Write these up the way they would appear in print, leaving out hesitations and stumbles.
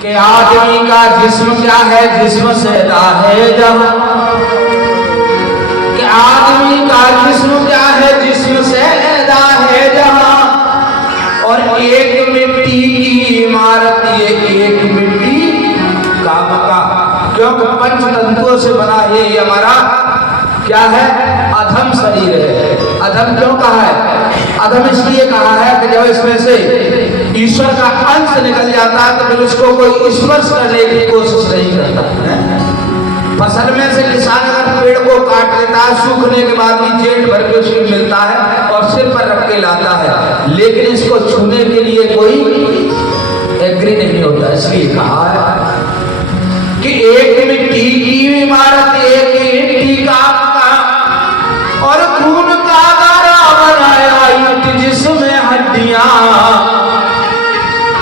कि आदमी का जिस्म क्या है, जिस्म से है जहां। कि आदमी का जिस्म क्या है, जिस्म से है जहां। और एक मिट्टी की इमारत, ये एक मिट्टी का मकान, क्योंकि पंचतंतुओं से बना ये हमारा क्या है, अधम शरीर है। अधम क्यों कहा है? अधम इसलिए कहा है कि जब इसमें से ईश्वर का अंश निकल जाता है तो फिर उसको कोई स्पर्श करने की कोशिश नहीं करता है। फसल में से किसान अगर पेड़ को काट लेता है, सूखने के बाद भी जेठ भर के उसको मिलता है और सिर पर रख के लाता है, लेकिन इसको छूने के लिए कोई एग्री नहीं होता। इसलिए कहा है कि एक मिट्टी की इमारत, एक मिट्टी का मकान, और खून का गारा बनाया ईंट जिसमें हड्डियां,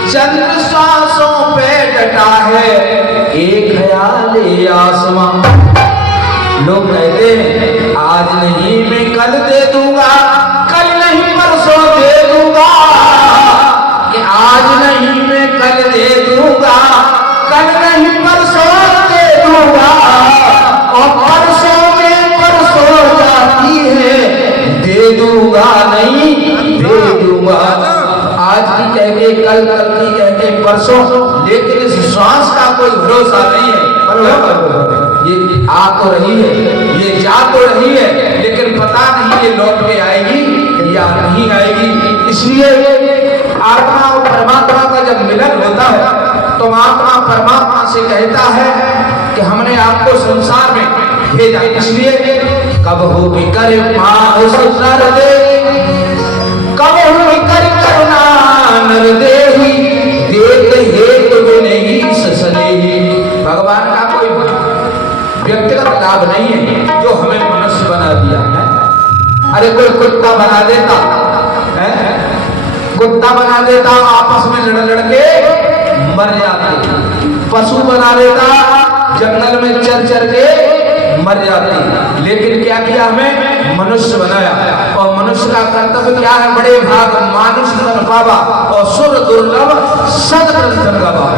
चंद्र सांसों पे डटा है एक ख्याल आसमां। लोग कहते हैं आज नहीं मैं कल दे दूंगा, कल नहीं परसों दे दूंगा। कि आज नहीं मैं कल दे दूंगा, कल नहीं परसों दे दूंगा। और परसों में परसों जाती है, दे दूंगा नहीं दे दूंगा। आज की कह के कल, कल की कह के परसों, लेकिन इस श्वास का कोई भरोसा नहीं है। ये आ तो रही है, ये जा तो रही है, लेकिन पता नहीं ये लौट के आएगी या नहीं आएगी। इसलिए आत्मा और परमात्मा का जब मिलन होता है तो आत्मा परमात्मा से कहता है कि हमने आपको संसार में भेजा, इसलिए कब हो भी करे माँ संसार दे, कब हो भी कर करुणा नर देही, देख हेतु नहीं ससलेही। भगवान का कोई व्यक्तिगत लाभ नहीं है जो हमें मनुष्य बना दिया है। अरे कोई कुत्ता बना देता है, कुत्ता बना देता आपस में लड़ लड़ के मर जाते, पशु बना देता जंगल में चर चर के मर जाते, लेकिन क्या किया, हमें मनुष्य बनाया। और मनुष्य का कर्तव्य क्या है, बड़े भाग मानुष तन पावा और सुर दुर्लभ सदग्रंथन गवा।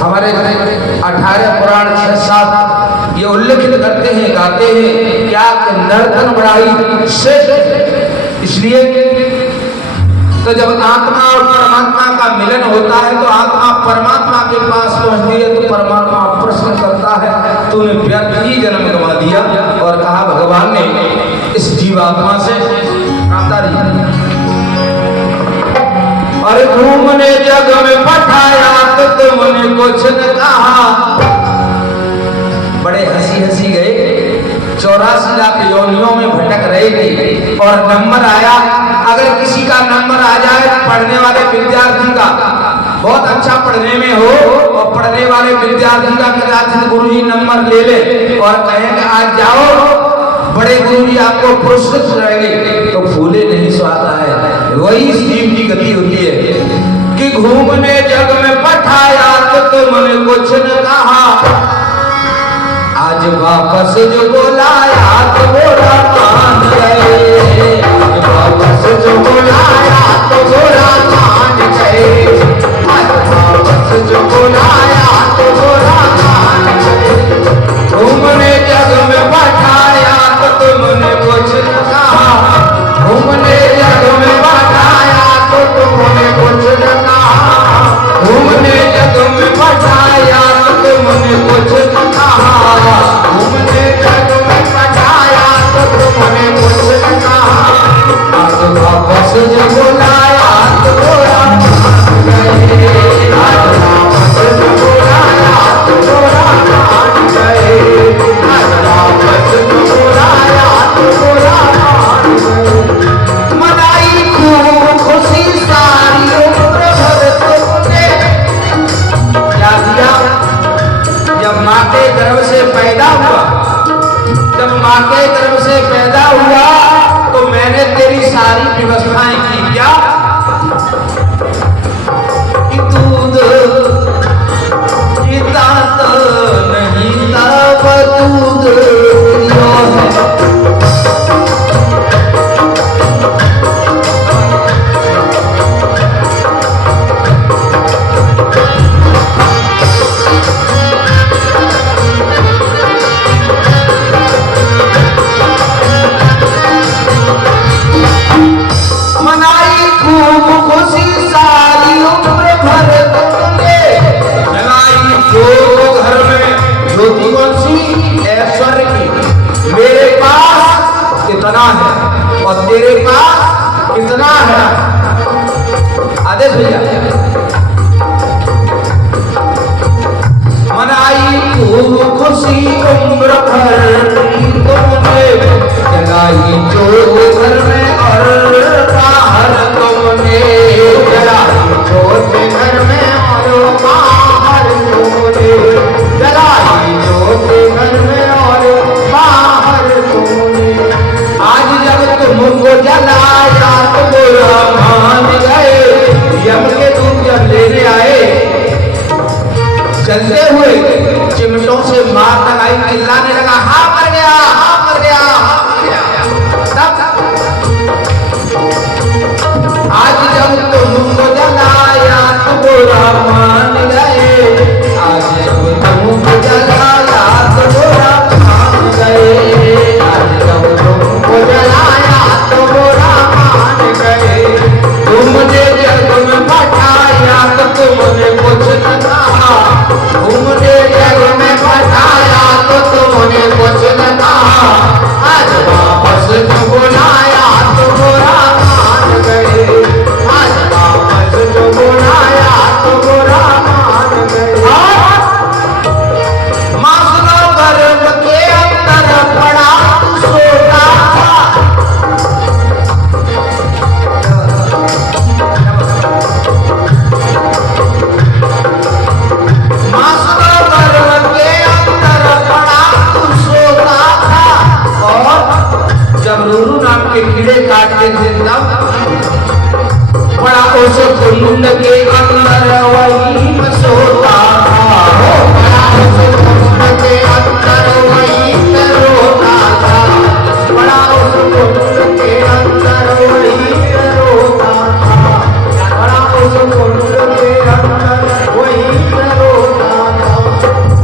हमारे 18 पुराण 6-7 ये उल्लेखित करते हैं, गाते हैं क्या कि नर्तन बढ़ाई श्रेष्ठ। इसलिए तो जब आत्मा और परमात्मा का मिलन होता है तो आत्मा परमात्मा के पास पहुंचती है तो परमात्मा प्रश्न करता है तूने व्यर्थ ही जन्म गंवा दिया। और कहा भगवान ने इस जीवात्मा से अरे घूमने जग में पठाया तो तुमने कुछ न कहा। बड़े हंसी हंसी गए, 84 लाख योनियों में भटक रहे थे और नंबर आया। अगर किसी का नंबर आ जाए पढ़ने वाले विद्यार्थी का, बहुत अच्छा पढ़ने में हो और पढ़ने वाले विद्यार्थी का कदाचित गुरुजी नंबर ले ले और कहेंगे आज जाओ बड़े गुरुजी आपको पुरस्कृत करेंगे, तो फूले नहीं स्वाता है। वही जीव की गति होती है कि घूमने जग में पठाया तो तुमने कुछ न कहा। आज वापस जो बोलाया तो बोला मान गए, आज वापस जो बोलाया तो बोला मान गए, आज वापस जो बोलाया तो बोला मान गए। घूमने जग में पठाया तो तुमने कुछ न कहा, घूमने जग में पठाया तो तुमने कुछ न कहा, घूमने जग में पठाया तो तुमने कुछ न कहा, घूमने जग में पठाया तो तुमने कुछ न कहा। आज वापस जो बुलाया तो बोला मान गए, आज वापस जो बुलाया तो बोला मान गए, आज वापस जो बुलाया तो बोला मान गए। मनाई खूब खुशी सारी उम्र भर तुमने, क्या किया, जब माँ के गर्भ से पैदा हुआ, जब माँ के गर्भ से पैदा हुआ तो मैंने तेरी सारी व्यवस्थाएं की। क्या आदेश भैया। मनाई खूब खुशी उम्र भर तुमने, जगाई जोत घर में और बाहर तुमने, जलाई जोत घर में और बाहर तुमने, जलाई जोत घर में और बाहर तुमने। आज जब तुमको जलाया तो बुरा मान गए, यम के दूत जब लेने आए, चलते हुए चिमटों से मार लगाई, चिल्लाने लगा, हाँ मर गया, हाँ मर गया, हाँ मर गया। आज जब तुमको जलाया तो बुरा मान गए, आज जब तुमको जलाया तो बुरा मान गए, आज जब तुमको जलाया तो बुरा मान गए। तुमने जग में बैठाया तो तुमने कुछ न कहा, तुमने जग में बैठाया तो तुमने कुछ न कहा, आज वापस जो बुलाया तो बुरा मान गए, आज वापस जो बुलाया तो बुरा मान गए। मासुलो गर्भ के अंदर पड़ा तू सोता था, मासुलो गर्भ के अंदर पड़ा तू सोता था, और जब रूरू नाम के कीड़े काटते थे तब पड़ा उस कुंड के अंदर वही में सोता था, पड़ा उस कुंड के अंदर वही में रोता था, पड़ा उस कुंड के अंदर वही में रोता था, पड़ा उस कुंड के अंदर वही में रोता था।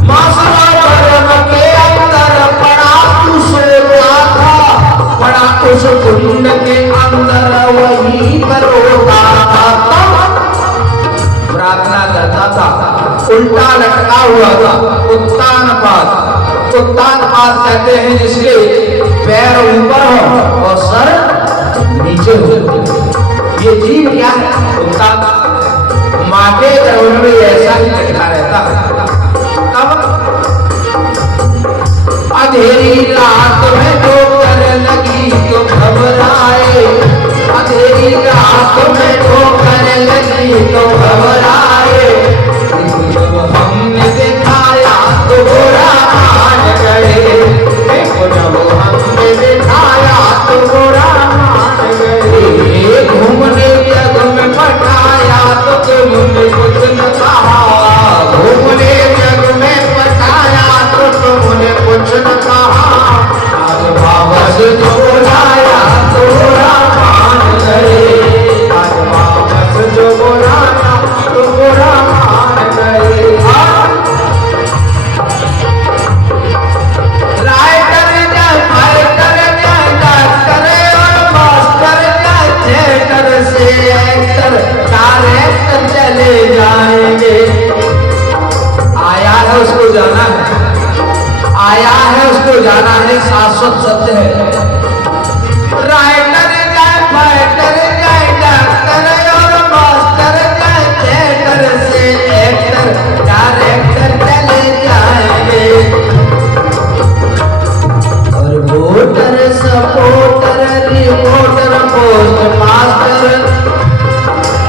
मासुलो गर्भ के अंदर पड़ा तू सोता था, पड़ा उस कुंड के अंदर वही पर रोता था। प्रार्थना करता था, उल्टा लटका हुआ था, उत्तान पाद। उत्तान पाद कहते हैं जिसके पैर ऊपर हो और सर नीचे हो। ये जीव क्या है? उत्तान। माँ के गर्भ में ऐसा ही लटका रहता है। कब? अंधेरी रात में ठोकर लगी तो घबराए, अंधेरी रात में ठोकर लगी तो घबराए, जब हमने दिखाया तो बुरा मान गए, देखो जब हमने दिखाया तो बुरा मान गए। घूमने जग में पटाया तो तुमने कुछ न कहा, घूमने जग में पटाया तो तुमने कुछ न कहा, आज वापस जो बुलाया तो बुरा मान गए, आज वापस जो बुलाया तो बुरा मान गए। राइटर जाए, फाइटर जाए, डॉक्टर और मास्टर जाए, थिएटर से एक्टर डायरेक्टर चले जाएंगे। आया है उसको जाना है, आया है उसको जाना है, शाश्वत सत्य है। राइटर जाए, फाइटर जाए, डॉक्टर और मास्टर जाए, थिएटर से एक्टर डायरेक्टर चले जाएंगे, और voter supporter reporter postmaster,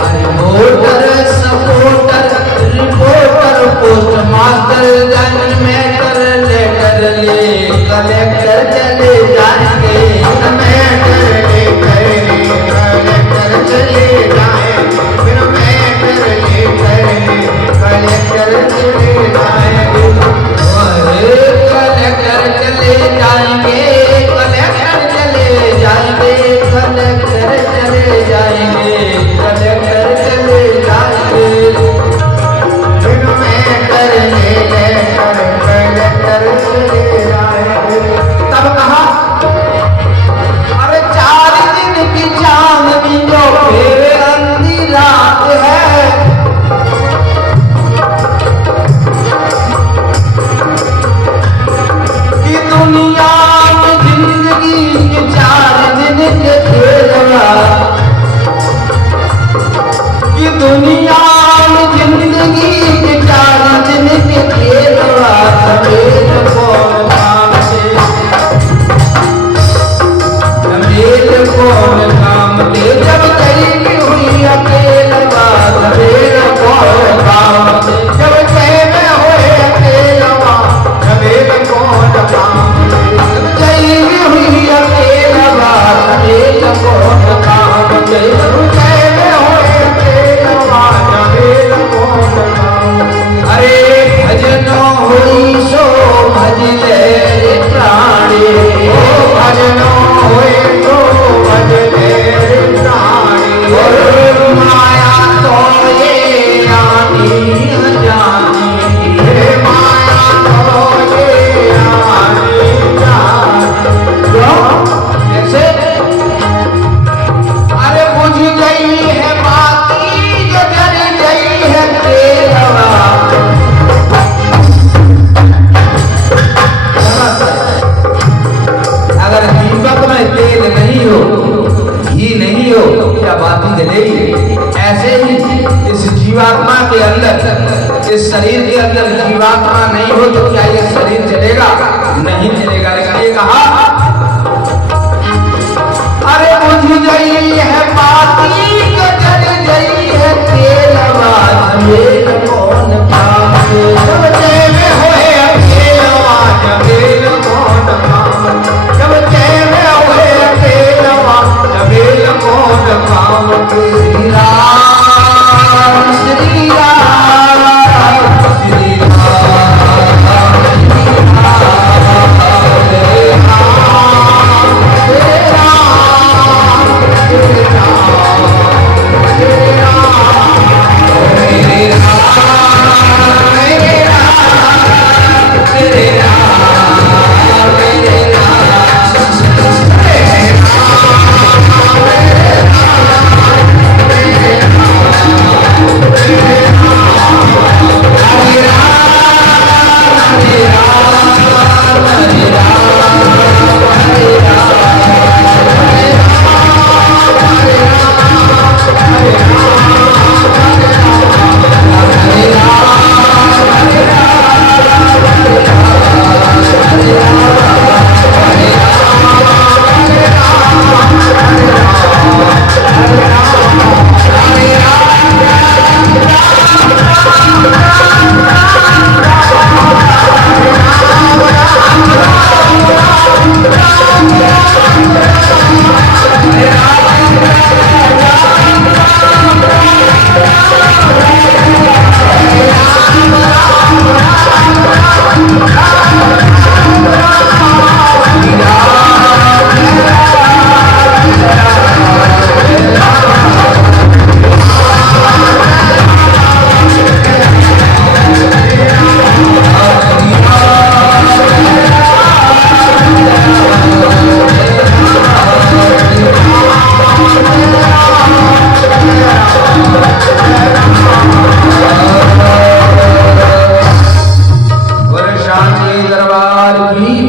अरे voter supporter reporter postmaster matter letter ले कलेक्टर चले जाएंगे, मैटर लेटर ले कलेक्टर चले जाएंगे, फिर मैटर लेटर ले कलेक्टर चले जाएंगे, कलेक्टर चले जाएंगे, कलेक्टर चले जाएंगे, कलेक्टर चले जाएंगे, कलेक्टर चले जाएंगे, फिर मैटर लेटर कलेक्टर चले जाएंगे। तब कहा जीवात्मा के अंदर, इस शरीर के अंदर जीवात्मा नहीं हो तो क्या ये शरीर चलेगा? नहीं चलेगा। इसलिए कहा अरे बुझ गई है बाती जल गई है तेलवा झमेल कौन पावे, जब चैन होए अकेलवा झमेल कौन पावे, जब चैन होए अकेलवा झमेल कौन पावे। श्री राम श्री राम श्री राम श्री राम श्री राम श्री राम श्री राम मेरे राम मेरे राम मेरे राम मेरे दरबार की